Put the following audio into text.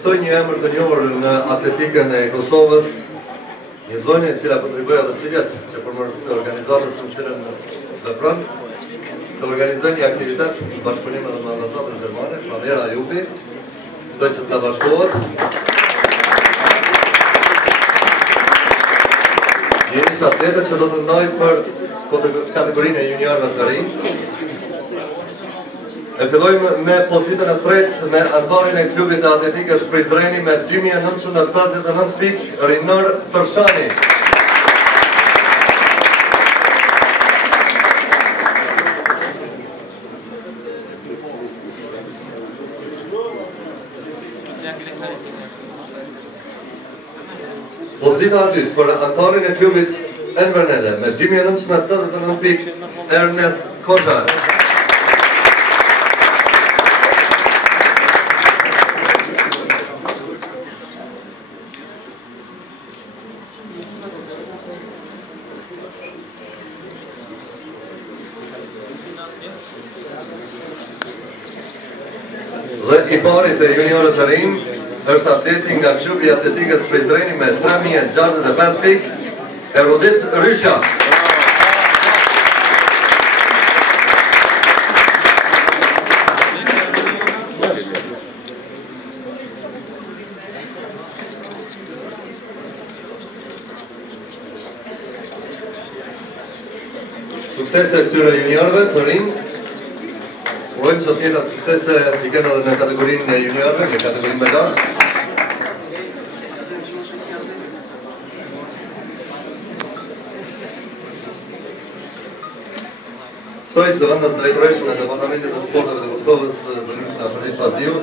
ftoj një emër të njohur në atletikën e Kosovës, një zonjë e cila kontriboi edhe si vjet që përmërës organizatës në cilën vepron, të organizoj një aktivitet në bashkëpunim edhe me ambasadën gjermane, Pamela Jupi, ftoj që të na bashkohet. Jeni që atletet që do të ndaj për kategorinë e juniorëve të rinj. E fillojmë me pozitën e tretë me antarin e klubit e atletikës Prizreni me 2959 pikë, Rinor Tërshani. Pozita e dytë për antarin e klubit Envernede me 2989 pikë, Ernest Koxar. Dhe i parit e juniorës së rinj është atleti nga klubi i atletikës Prizreni me 3065 pikë, Erudit Rysha. Suksese këtyre juniorëve të rinj. Urojmë që tjetat suksese t'i kenë edhe në kategorinë e juniorëve, në kategorinë me lartë. Ftoj zëvendës drejtoreshën e Departamentit të Sporteve të Kosovës, zëvendës Afrodit Pasdiu.